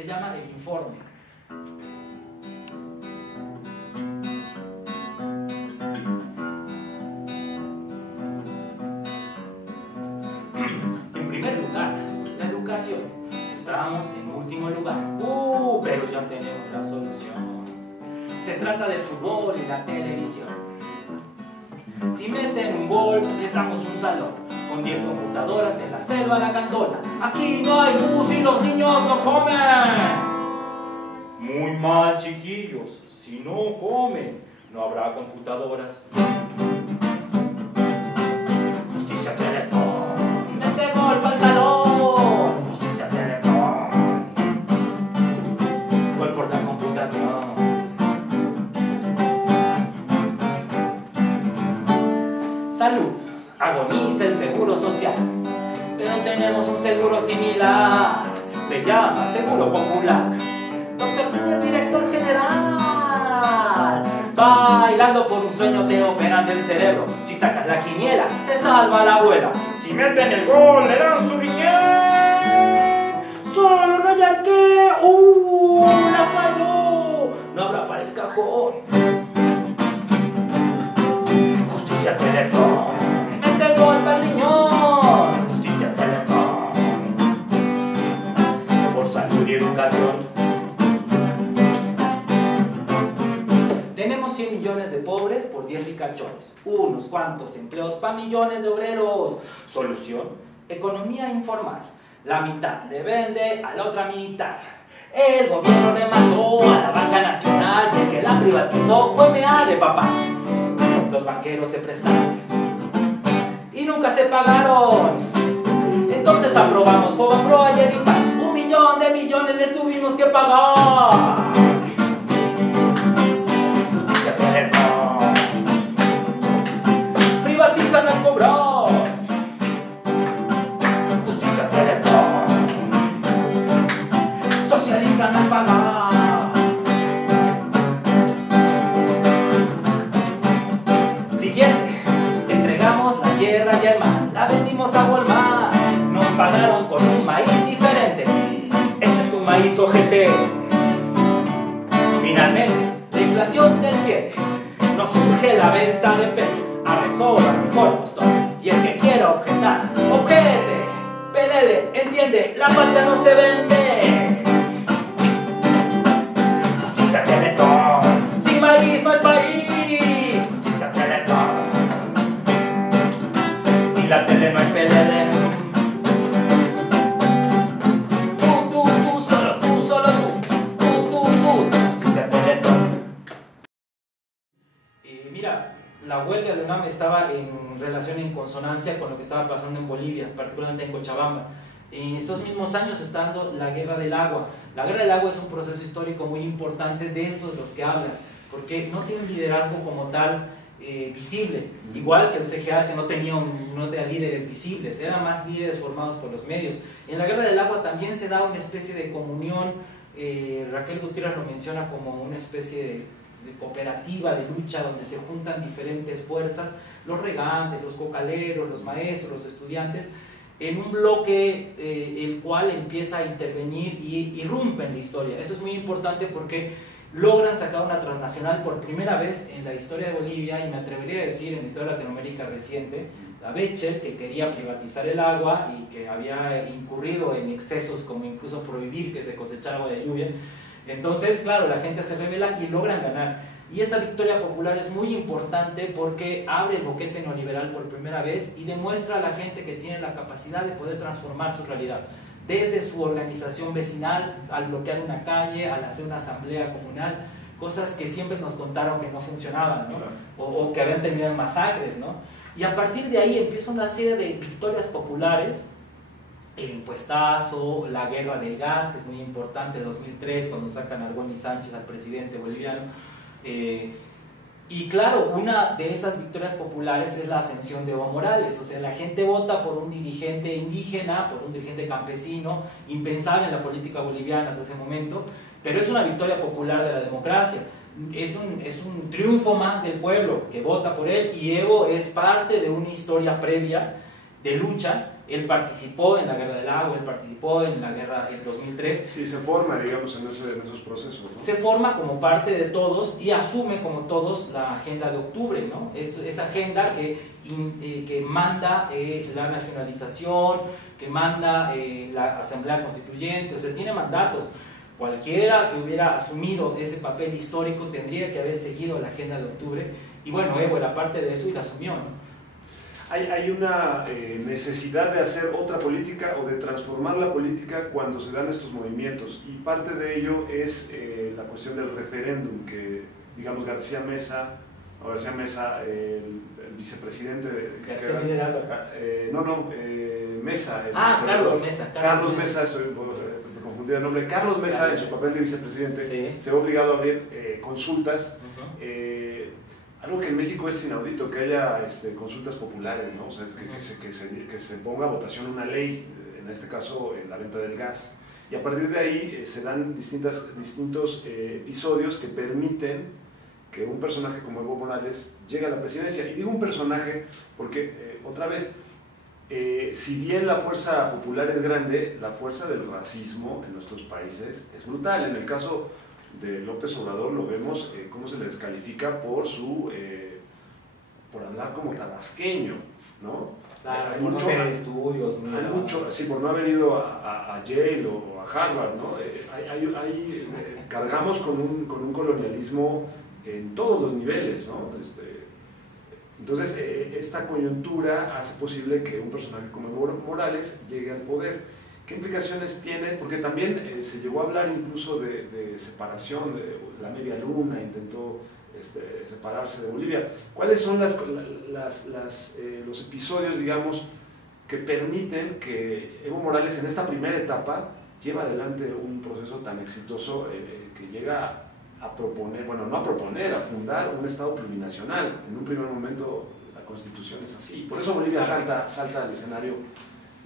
se llama el informe. En primer lugar, la educación. Estamos en último lugar, pero ya tenemos la solución. Se trata del fútbol y la televisión. Si meten un gol, les damos un salón con 10 computadoras en la selva la candola. Aquí no hay luz y los niños no comen. Muy mal, chiquillos, si no comen, no habrá computadoras. Justicia Teletón, mete gol pa'l salón. Justicia Teletón, gol por la computación. Salud, agoniza el seguro social, pero tenemos un seguro similar, se llama Seguro Popular. Doctor Simi es director general. Bailando por un sueño te operan del cerebro. Si sacas la quiniela, se salva la abuela. Si meten el gol, le dan su riñón. Solo no yanqué, la falló. No habrá para el cajón. Justicia Teletón, mete gol para el riñón. Justicia Teletón, por salud y educación. Tenemos 100 millones de pobres por 10 ricachones. Unos cuantos empleos para millones de obreros. Solución, economía informal. La mitad le vende a la otra mitad. El gobierno le mandó a la banca nacional y el que la privatizó fue Meade, papá. Los banqueros se prestaron y nunca se pagaron. Entonces aprobamos Fobaproa ayer y tal. 1 millón de millones les tuvimos que pagar. Justicia Teletón, privatizan al cobrar. Justicia Teletón, socializan al pagar. Tierra y el mar, la vendimos a Walmart. Nos pagaron con un maíz diferente. Ese es un maíz ojete. Finalmente, la inflación del 7. Nos surge la venta de Pemex a Repsol, al mejor postor. Y el que quiera objetar, objete. Pelele, entiende, la patria no se vende. Justicia Teletón, sin maíz no hay país. Justicia Teletón, la tele no hay pelele. Tú, solo tú. Justicia Teletón. Mira, la huelga de UNAM estaba en relación, en consonancia con lo que estaba pasando en Bolivia, particularmente en Cochabamba. En esos mismos años está dando la Guerra del Agua. La Guerra del Agua es un proceso histórico muy importante de estos de los que hablas, porque no tiene un liderazgo como tal visible, igual que el CGH no tenía líderes visibles, eran más líderes formados por los medios. En la Guerra del Agua también se da una especie de comunión. Raquel Gutiérrez lo menciona como una especie de cooperativa de lucha donde se juntan diferentes fuerzas, los regantes, los cocaleros, los maestros, los estudiantes, en un bloque el cual empieza a intervenir y irrumpe en la historia. Eso es muy importante porque logran sacar una transnacional por primera vez en la historia de Bolivia, y me atrevería a decir en la historia de Latinoamérica reciente. La Bechel, que quería privatizar el agua y que había incurrido en excesos como incluso prohibir que se cosechara agua de lluvia. Entonces, claro, la gente se revela y logran ganar. Y esa victoria popular es muy importante porque abre el boquete neoliberal por primera vez y demuestra a la gente que tiene la capacidad de poder transformar su realidad. Desde su organización vecinal, al bloquear una calle, al hacer una asamblea comunal, cosas que siempre nos contaron que no funcionaban, ¿no? O que habían terminado en masacres, ¿no? Y a partir de ahí empieza una serie de victorias populares, el impuestazo, la guerra del gas, que es muy importante, en 2003, cuando sacan a Argüelles Sánchez, al presidente boliviano. Y claro, una de esas victorias populares es la ascensión de Evo Morales. O sea, la gente vota por un dirigente indígena, por un dirigente campesino, impensable en la política boliviana hasta ese momento, pero es una victoria popular de la democracia. Es un triunfo más del pueblo que vota por él, y Evo es parte de una historia previa de lucha Él participó en la Guerra del Agua, él participó en la guerra en 2003. Sí, se forma, digamos, en esos procesos, ¿no? Se forma como parte de todos y asume como todos la Agenda de Octubre, ¿no? Esa agenda que manda la nacionalización, que manda la Asamblea Constituyente, o sea, tiene mandatos. Cualquiera que hubiera asumido ese papel histórico tendría que haber seguido la Agenda de Octubre, y bueno, Evo era parte de eso y la asumió, ¿no? Hay una necesidad de hacer otra política o de transformar la política cuando se dan estos movimientos, y parte de ello es la cuestión del referéndum que, digamos, García Mesa, el vicepresidente Mesa. Carlos Mesa, estoy confundido el nombre. Carlos Mesa, en su papel de vicepresidente, sí, se ve obligado a abrir consultas. Algo que en México es inaudito, que haya consultas populares, ¿no? O sea, que se ponga a votación una ley, en este caso la venta del gas, y a partir de ahí se dan distintos episodios que permiten que un personaje como Evo Morales llegue a la presidencia. Y digo un personaje porque, otra vez, si bien la fuerza popular es grande, la fuerza del racismo en nuestros países es brutal. En el caso de López Obrador lo vemos cómo se le descalifica por hablar como tabasqueño, ¿no? Claro, por no tener estudios, sí, por no haber ido a Yale o a Harvard, ¿no? Cargamos con un colonialismo en todos los niveles, ¿no? Entonces, esta coyuntura hace posible que un personaje como Evo Morales llegue al poder. ¿Qué implicaciones tiene? Porque también se llegó a hablar incluso de separación, de la media luna, intentó separarse de Bolivia. ¿Cuáles son los episodios, digamos, que permiten que Evo Morales en esta primera etapa lleve adelante un proceso tan exitoso que llega a proponer, bueno, no a proponer, a fundar un Estado plurinacional? En un primer momento la Constitución es así. Por eso Bolivia salta al escenario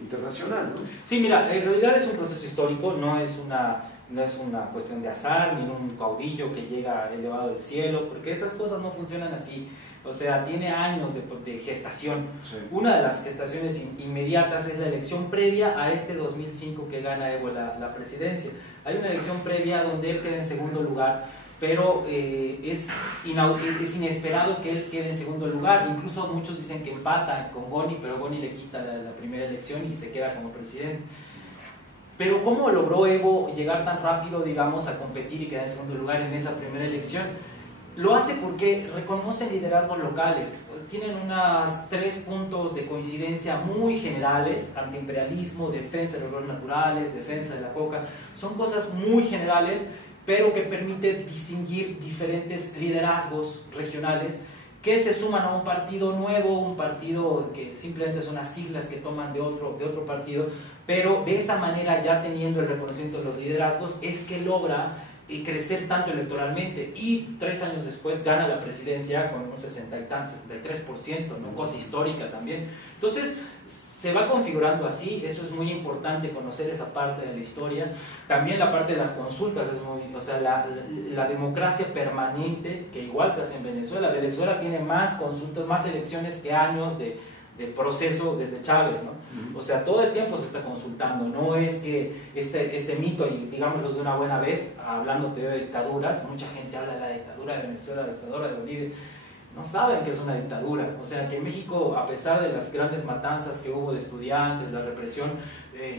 internacional, ¿no? Sí, mira, en realidad es un proceso histórico, no es una cuestión de azar, ni un caudillo que llega elevado del cielo, porque esas cosas no funcionan así. O sea, tiene años de gestación. Sí. Una de las gestaciones inmediatas es la elección previa a este 2005 que gana Evo la presidencia. Hay una elección previa donde él queda en segundo lugar, pero es inesperado que él quede en segundo lugar. Incluso muchos dicen que empata con Goni, pero Goni le quita la primera elección y se queda como presidente. Pero ¿cómo logró Evo llegar tan rápido, digamos, a competir y quedar en segundo lugar en esa primera elección? Lo hace porque reconocen liderazgos locales, tienen unos 3 puntos de coincidencia muy generales: antiimperialismo, defensa de los recursos naturales, defensa de la coca. Son cosas muy generales, pero que permite distinguir diferentes liderazgos regionales que se suman a un partido nuevo, un partido que simplemente son las siglas que toman de otro partido, pero de esa manera, ya teniendo el reconocimiento de los liderazgos, es que logra crecer tanto electoralmente, y 3 años después gana la presidencia con un 60 y tanto, 63%, ¿no? Cosa histórica también. Entonces se va configurando así. Eso es muy importante, conocer esa parte de la historia. También la parte de las consultas es muy, o sea, la democracia permanente, que igual se hace en Venezuela. Venezuela tiene más consultas, más elecciones que años de proceso desde Chávez, ¿no? O sea, todo el tiempo se está consultando. No es que este mito, y digámoslo de una buena vez, hablando de dictaduras, mucha gente habla de la dictadura de Venezuela, la dictadura de Bolivia. No saben que es una dictadura. O sea, que en México, a pesar de las grandes matanzas que hubo de estudiantes, la represión,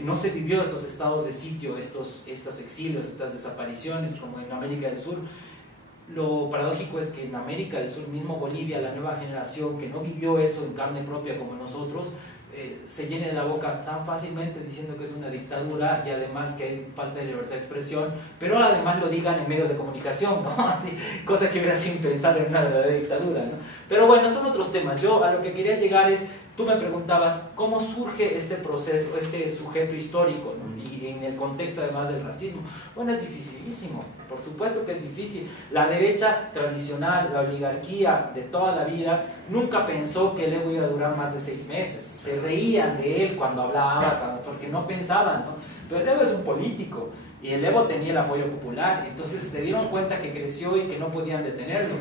no se vivió estos estados de sitio, estos exilios, estas desapariciones como en América del Sur. Lo paradójico es que en América del Sur, mismo Bolivia, la nueva generación que no vivió eso en carne propia como nosotros, se llene la boca tan fácilmente diciendo que es una dictadura, y además que hay falta de libertad de expresión, pero además lo digan en medios de comunicación, ¿no? Así, cosa que hubiera sido impensable en una verdadera dictadura, ¿no? Pero bueno, son otros temas. Yo a lo que quería llegar es, tú me preguntabas cómo surge este proceso, este sujeto histórico, ¿no? Y en el contexto además del racismo. Bueno, es dificilísimo, por supuesto que es difícil. La derecha tradicional, la oligarquía de toda la vida, nunca pensó que el Evo iba a durar más de 6 meses. Se reían de él cuando hablaba, porque no pensaban, ¿no? Pero el Evo es un político, y el Evo tenía el apoyo popular. Entonces se dieron cuenta que creció y que no podían detenerlo.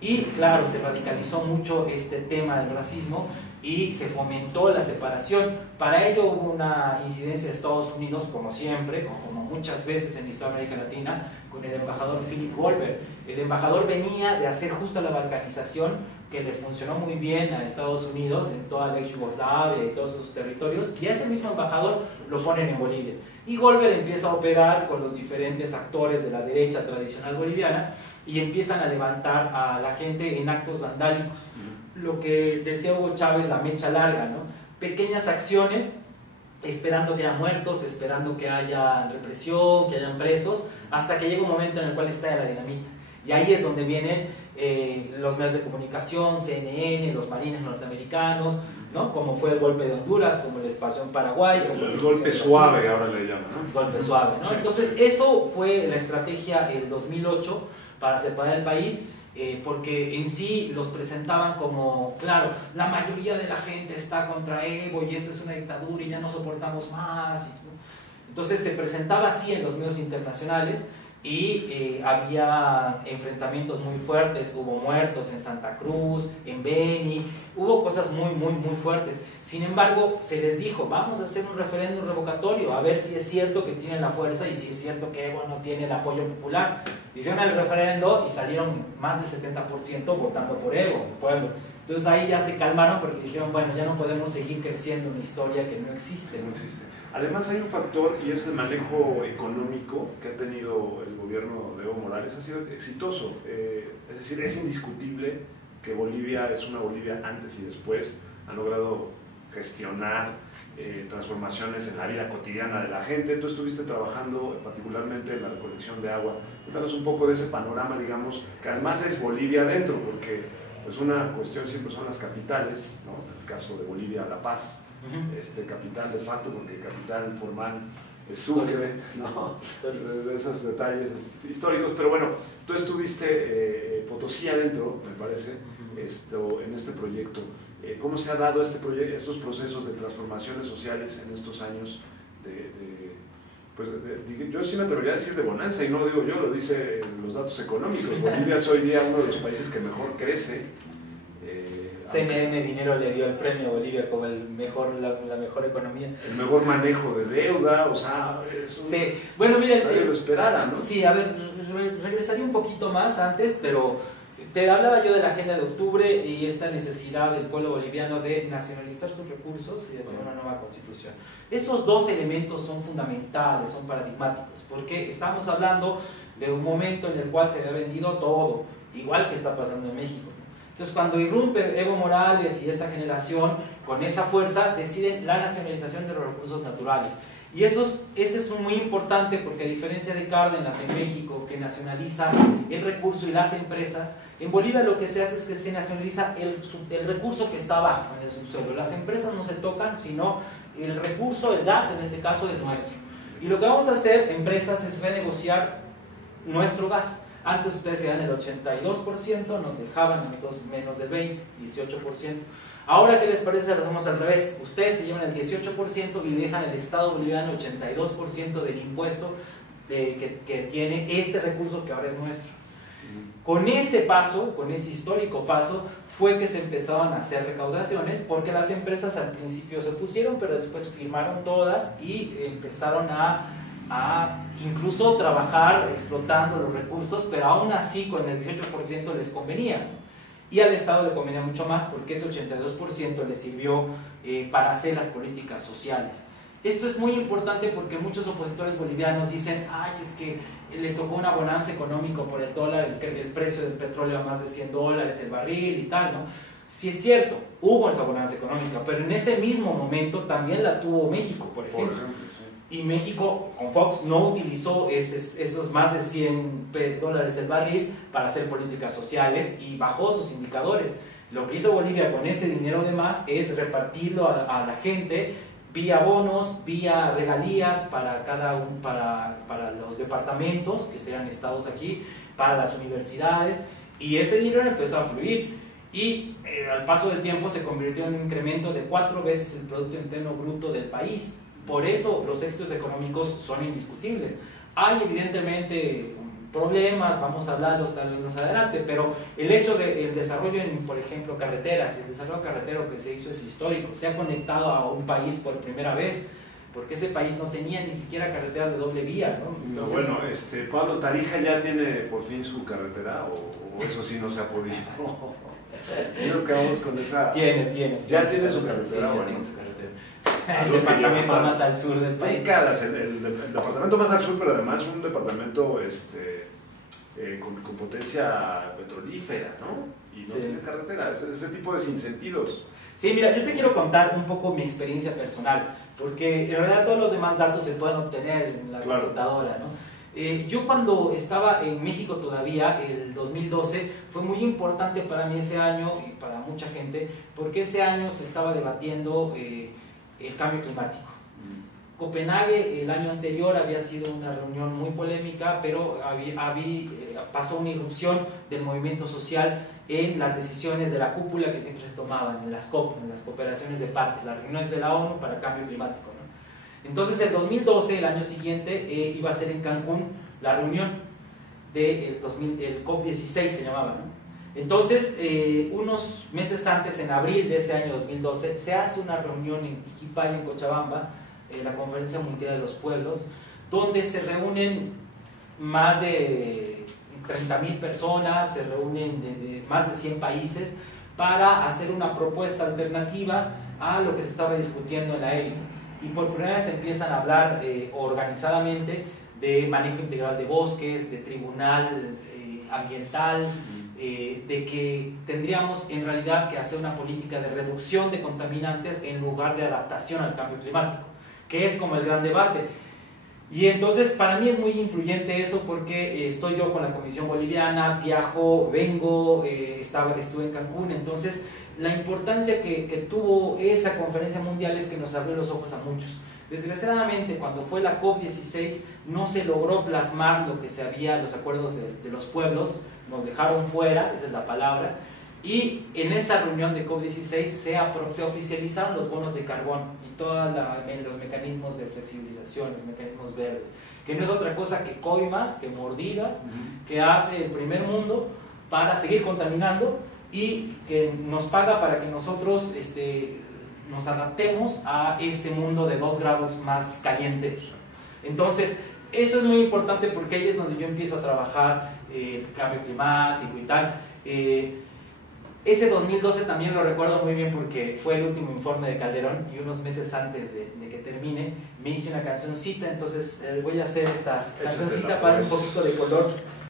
Y claro, se radicalizó mucho este tema del racismo, y se fomentó la separación. Para ello hubo una incidencia de Estados Unidos, como siempre, como muchas veces en la historia de América Latina, con el embajador Philip Goldberg. El embajador venía de hacer justo la balcanización, que le funcionó muy bien a Estados Unidos en toda la ex Yugoslavia y todos sus territorios, y ese mismo embajador lo ponen en Bolivia. Y Goldberg empieza a operar con los diferentes actores de la derecha tradicional boliviana y empiezan a levantar a la gente en actos vandálicos. Lo que decía Hugo Chávez, la mecha larga, ¿no? Pequeñas acciones, esperando que haya muertos, esperando que haya represión, que hayan presos, hasta que llega un momento en el cual estalla la dinamita. Y ahí es donde vienen los medios de comunicación, CNN, los marines norteamericanos, ¿no? Como fue el golpe de Honduras, como les pasó en Paraguay. El golpe suave, ahora le llaman, ¿no? Golpe suave, ¿no? Sí. Entonces, eso fue la estrategia el 2008 para separar el país. Porque en sí los presentaban como, claro, la mayoría de la gente está contra Evo y esto es una dictadura y ya no soportamos más. Entonces se presentaba así en los medios internacionales y había enfrentamientos muy fuertes, hubo muertos en Santa Cruz, en Beni, hubo cosas muy fuertes. Sin embargo, se les dijo, vamos a hacer un referéndum revocatorio, a ver si es cierto que tienen la fuerza y si es cierto que Evo no tiene el apoyo popular. Hicieron el referendo y salieron más del 70% votando por Evo, el pueblo. Entonces ahí ya se calmaron porque dijeron, bueno, ya no podemos seguir creciendo una historia que no existe. No existe. Además hay un factor y es el manejo económico que ha tenido el gobierno de Evo Morales, ha sido exitoso. Es decir, es indiscutible que Bolivia es una Bolivia antes y después, han logrado gestionar transformaciones en la vida cotidiana de la gente. Tú estuviste trabajando particularmente en la recolección de agua. Cuéntanos un poco de ese panorama, digamos, que además es Bolivia adentro, porque pues una cuestión siempre son las capitales, ¿no? En el caso de Bolivia, La Paz, capital de facto, porque capital formal es Sucre, ¿no? De esos detalles históricos. Pero bueno, tú estuviste Potosí adentro, me parece, en este proyecto. ¿Cómo se ha dado estos procesos de transformaciones sociales en estos años yo sí me atrevería a decir de bonanza, y no lo digo yo, lo dicen los datos económicos? Bolivia es hoy día uno de los países que mejor crece. CNN Dinero le dio el premio a Bolivia como la mejor economía. El mejor manejo de deuda, o sea, eso sí. Bueno, miren, nadie lo esperara, ¿no? Sí, a ver, regresaría un poquito más antes, pero te hablaba yo de la agenda de octubre y esta necesidad del pueblo boliviano de nacionalizar sus recursos y de tener una nueva constitución. Esos dos elementos son fundamentales, son paradigmáticos, porque estamos hablando de un momento en el cual se había vendido todo, igual que está pasando en México. Entonces, cuando irrumpe Evo Morales y esta generación, con esa fuerza, deciden la nacionalización de los recursos naturales. Y ese es muy importante porque, a diferencia de Cárdenas en México, que nacionaliza el recurso y las empresas, en Bolivia lo que se hace es que se nacionaliza el recurso que está abajo, en el subsuelo. Las empresas no se tocan, sino el recurso, el gas en este caso, es nuestro. Y lo que vamos a hacer, empresas, es renegociar nuestro gas. Antes ustedes se dan el 82%, nos dejaban menos del 20%, 18%. Ahora, ¿qué les parece si lo hacemos al revés? Ustedes se llevan el 18% y dejan al Estado boliviano el 82% del impuesto que tiene este recurso que ahora es nuestro. Con ese paso, con ese histórico paso, fue que se empezaron a hacer recaudaciones, porque las empresas al principio se opusieron, pero después firmaron todas y empezaron a incluso trabajar explotando los recursos, pero aún así con el 18% les convenía. Y al Estado le convenía mucho más porque ese 82% le sirvió para hacer las políticas sociales. Esto es muy importante porque muchos opositores bolivianos dicen, ay, es que le tocó una bonanza económica por el dólar, el precio del petróleo a más de $100 el barril y tal, ¿no? Sí es cierto, hubo esa bonanza económica, pero en ese mismo momento también la tuvo México, por ejemplo. Y México, con Fox, no utilizó esos más de $100 el barril para hacer políticas sociales y bajó sus indicadores. Lo que hizo Bolivia con ese dinero de más es repartirlo a la gente vía bonos, vía regalías para los departamentos, que sean estados aquí, para las universidades, y ese dinero empezó a fluir. Y al paso del tiempo se convirtió en un incremento de 4 veces el Producto Interno Bruto del país. Por eso los éxitos económicos son indiscutibles. Hay evidentemente problemas, vamos a hablarlos tal vez más adelante, pero el hecho del desarrollo en, por ejemplo, carreteras, el desarrollo carretero que se hizo es histórico, se ha conectado a un país por primera vez, porque ese país no tenía ni siquiera carreteras de doble vía, ¿no? Entonces, bueno, Pablo, ¿Tarija ya tiene por fin su carretera o eso sí no se ha podido? Y nos quedamos con esa... Tiene. Ya tiene su carretera, sí, ya bueno. tiene su carretera. El departamento más al sur del país. Décadas, el departamento más al sur, pero además un departamento con potencia petrolífera, ¿no? Y no tiene carretera, ese tipo de sinsentidos. Sí, mira, yo te quiero contar un poco mi experiencia personal, porque en realidad todos los demás datos se pueden obtener en la computadora, ¿no? Yo cuando estaba en México todavía, el 2012, fue muy importante para mí ese año y para mucha gente, porque ese año se estaba debatiendo el cambio climático. Copenhague el año anterior había sido una reunión muy polémica, pero pasó una irrupción del movimiento social en las decisiones de la cúpula que siempre se tomaban, en las COP, en las cooperaciones de parte, las reuniones de la ONU para el cambio climático, ¿no? Entonces el 2012, el año siguiente, iba a ser en Cancún la reunión del el COP16 se llamaba, ¿no? Entonces, unos meses antes, en abril de ese año 2012, se hace una reunión en Iquipay, en Cochabamba, la Conferencia Mundial de los Pueblos, donde se reúnen más de 30.000 personas, se reúnen de más de 100 países para hacer una propuesta alternativa a lo que se estaba discutiendo en la élite. Y por primera vez empiezan a hablar organizadamente de manejo integral de bosques, de tribunal ambiental, de que tendríamos en realidad que hacer una política de reducción de contaminantes en lugar de adaptación al cambio climático, que es como el gran debate. Y entonces para mí es muy influyente eso porque estoy yo con la Comisión Boliviana, viajo, vengo, estuve en Cancún, entonces la importancia que tuvo esa conferencia mundial es que nos abrió los ojos a muchos. Desgraciadamente, cuando fue la COP16 no se logró plasmar lo que se había, los acuerdos de los pueblos, nos dejaron fuera, esa es la palabra, y en esa reunión de COP16 se oficializaron los bonos de carbón y todos los mecanismos de flexibilización, los mecanismos verdes, que no es otra cosa que coimas, que mordidas, que hace el primer mundo para seguir contaminando y que nos paga para que nosotros nos adaptemos a este mundo de 2 grados más caliente. Entonces, eso es muy importante porque ahí es donde yo empiezo a trabajar el cambio climático y tal. Ese 2012 también lo recuerdo muy bien porque fue el último informe de Calderón y unos meses antes de que termine me hice una cancioncita, entonces voy a hacer esta cancioncita para un poquito de color